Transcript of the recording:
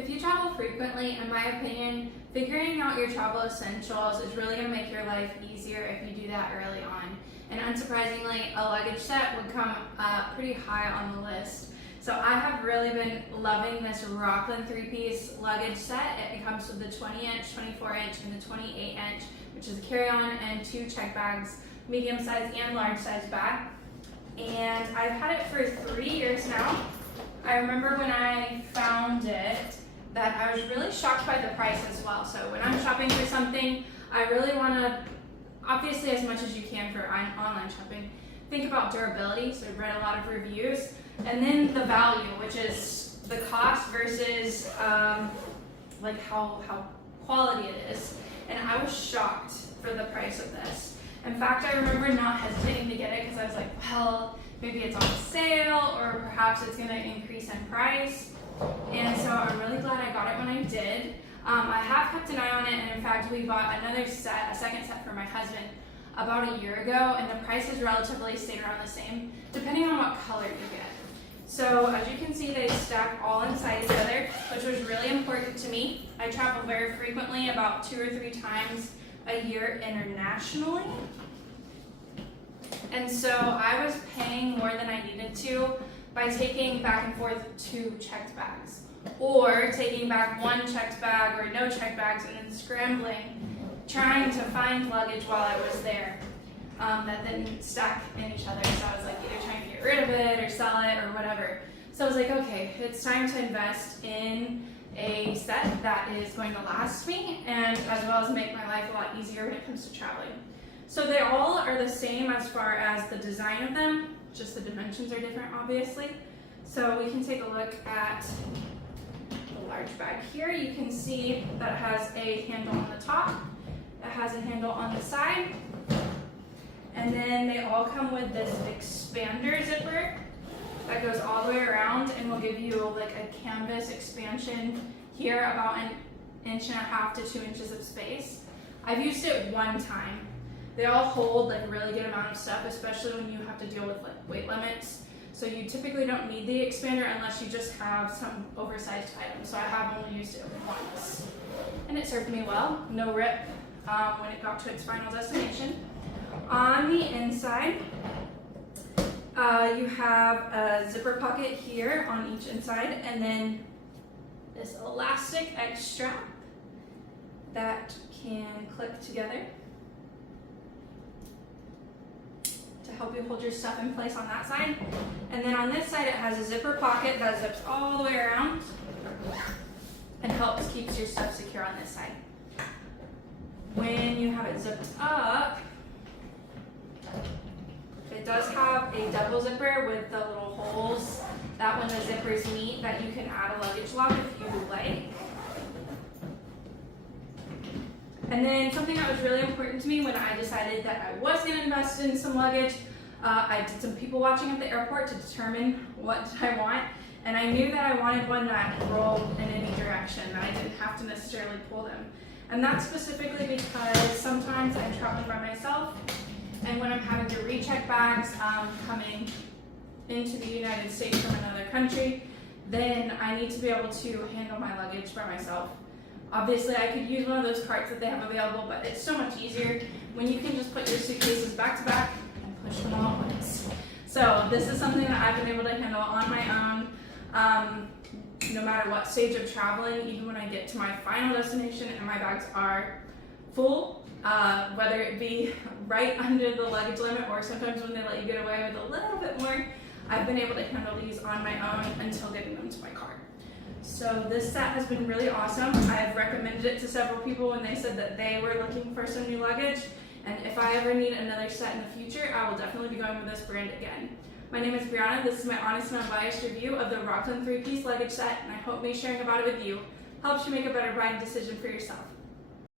If you travel frequently, in my opinion, figuring out your travel essentials is really going to make your life easier if you do that early on. And unsurprisingly, a luggage set would come pretty high on the list. So I have really been loving this Rockland 3-piece luggage set. It comes with the 20-inch, 24-inch, and the 28-inch, which is a carry-on and 2 check bags, medium-sized and large-sized bag. And I've had it for 3 years now. I remember when I found it that I was really shocked by the price as well. So when I'm shopping for something, I really want to, obviously as much as you can for online shopping, think about durability. So I've read a lot of reviews, and then the value, which is the cost versus like how quality it is. And I was shocked for the price of this. In fact, I remember not hesitating to get it because I was like, well, maybe it's on sale or perhaps it's going to increase in price. And so I'm really glad I got it when I did. I have kept an eye on it, and in fact we bought another set, a second set for my husband about a year ago, and the price has relatively stayed around the same depending on what color you get. So as you can see, they stack all inside each other, which was really important to me. I travel very frequently, about 2 or 3 times a year internationally. And so I was paying more than I needed to by taking back and forth 2 checked bags, or taking back 1 checked bag or no checked bags, and then scrambling, trying to find luggage while I was there that didn't stack in each other. So I was like either trying to get rid of it or sell it or whatever. So I was like, okay, it's time to invest in a set that is going to last me, and as well as make my life a lot easier when it comes to traveling. So they all are the same as far as the design of them, just the dimensions are different, obviously. So we can take a look at the large bag here. You can see that it has a handle on the top, it has a handle on the side, and then they all come with this expander zipper that goes all the way around and will give you like a canvas expansion here, about 1.5 inches to 2 inches of space. I've used it 1 time. They all hold like a really good amount of stuff, especially when you have to deal with like weight limits. So you typically don't need the expander unless you just have some oversized items. So I have only used it once, and it served me well. No rip when it got to its final destination. On the inside, you have a zipper pocket here on each inside, and then this elastic X strap that can clip together to help you hold your stuff in place on that side. And then on this side it has a zipper pocket that zips all the way around and keeps your stuff secure on this side. When you have it zipped up, it does have a double zipper with the little holes that when the zippers meet that you can add a luggage lock if you like. And then something that was really important to me when I decided that I was going to invest in some luggage, I did some people watching at the airport to determine what I want, and I knew that I wanted one that rolled in any direction, that I didn't have to necessarily pull them. And that's specifically because sometimes I'm traveling by myself, and when I'm having to recheck bags coming into the United States from another country, then I need to be able to handle my luggage by myself. Obviously, I could use one of those carts that they have available, but it's so much easier when you can just put your suitcases back to back and push them all at once. So this is something that I've been able to handle on my own, no matter what stage of traveling, even when I get to my final destination and my bags are full, whether it be right under the luggage limit or sometimes when they let you get away with a little bit more, I've been able to handle these on my own until getting them to my car. So this set has been really awesome. I've recommended it to several people when they said that they were looking for some new luggage, and if I ever need another set in the future, I will definitely be going with this brand again. My name is Brianna. This is my honest and unbiased review of the Rockland 3-piece luggage set, and I hope me sharing about it with you helps you make a better buying decision for yourself.